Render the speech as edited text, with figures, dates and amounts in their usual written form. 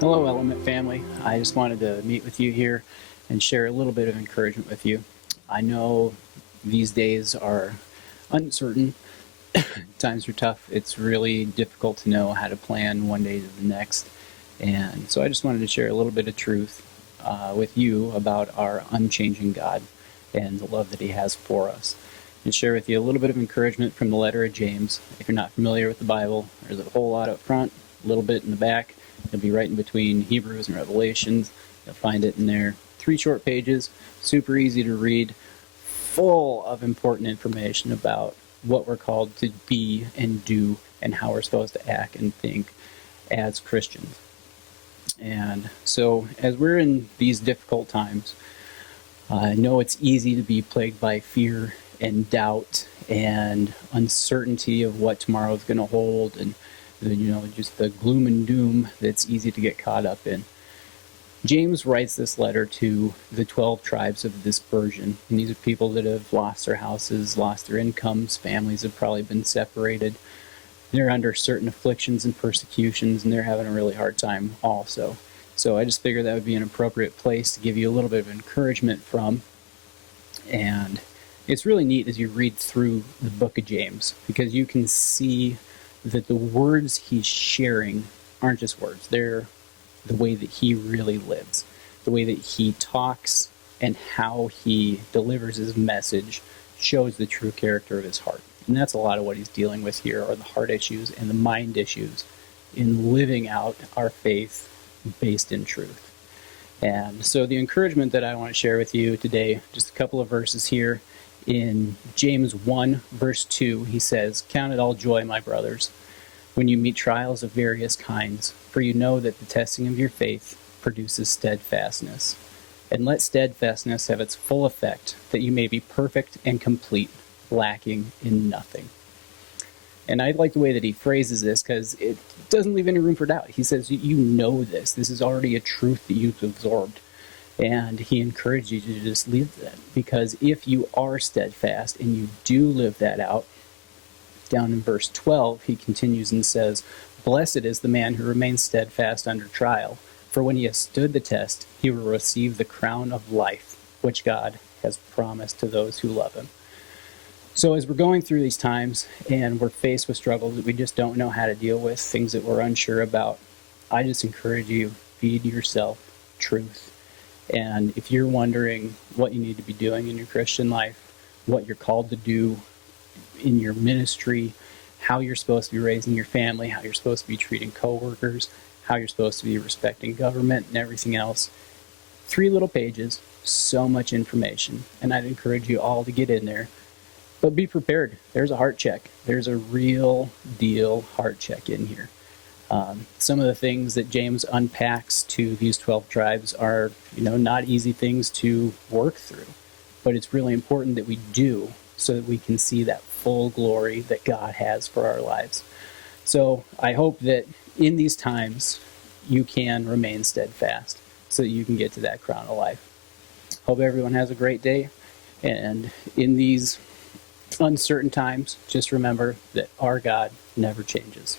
Hello, Element family. I just wanted to meet with you here and share a little bit of encouragement with you. I know these days are uncertain, times are tough. It's really difficult to know how to plan one day to the next. And so I just wanted to share a little bit of truth with you about our unchanging God and the love that He has for us. And share with you a little bit of encouragement from the letter of James. If you're not familiar with the Bible, there's a whole lot up front, a little bit in the back. It'll be right in between Hebrews and Revelations. You'll find it in there. 3 short pages, super easy to read, full of important information about what we're called to be and do and how we're supposed to act and think as Christians. And so as we're in these difficult times, I know it's easy to be plagued by fear and doubt and uncertainty of what tomorrow is going to hold, and just the gloom and doom that's easy to get caught up in. James writes this letter to the 12 tribes of dispersion, and these are people that have lost their houses, lost their incomes, families have probably been separated. They're under certain afflictions and persecutions, and they're having a really hard time also. So I just figured that would be an appropriate place to give you a little bit of encouragement from. And it's really neat as you read through the book of James, because you can see that the words he's sharing aren't just words. They're the way that he really lives, the way that he talks and how he delivers his message shows the true character of his heart. And that's a lot of what he's dealing with here, are the heart issues and the mind issues in living out our faith based in truth. And so the encouragement that I want to share with you today, just a couple of verses here. In James 1, verse 2, he says, "Count it all joy, my brothers, when you meet trials of various kinds, for you know that the testing of your faith produces steadfastness. And let steadfastness have its full effect, that you may be perfect and complete, lacking in nothing." And I like the way that he phrases this, because it doesn't leave any room for doubt. He says, you know this. This is already a truth that you've absorbed. And he encourages you to just live that, because if you are steadfast and you do live that out, down in verse 12, he continues and says, "Blessed is the man who remains steadfast under trial, for when he has stood the test, he will receive the crown of life, which God has promised to those who love him." So as we're going through these times and we're faced with struggles that we just don't know how to deal with, things that we're unsure about, I just encourage you, feed yourself truth. And if you're wondering what you need to be doing in your Christian life, what you're called to do in your ministry, how you're supposed to be raising your family, how you're supposed to be treating coworkers, how you're supposed to be respecting government and everything else, 3 little pages, so much information. And I'd encourage you all to get in there. But be prepared. There's a heart check. There's a real deal heart check in here. Some of the things that James unpacks to these 12 tribes are, not easy things to work through. But it's really important that we do, so that we can see that full glory that God has for our lives. So I hope that in these times, you can remain steadfast so that you can get to that crown of life. Hope everyone has a great day. And in these uncertain times, just remember that our God never changes.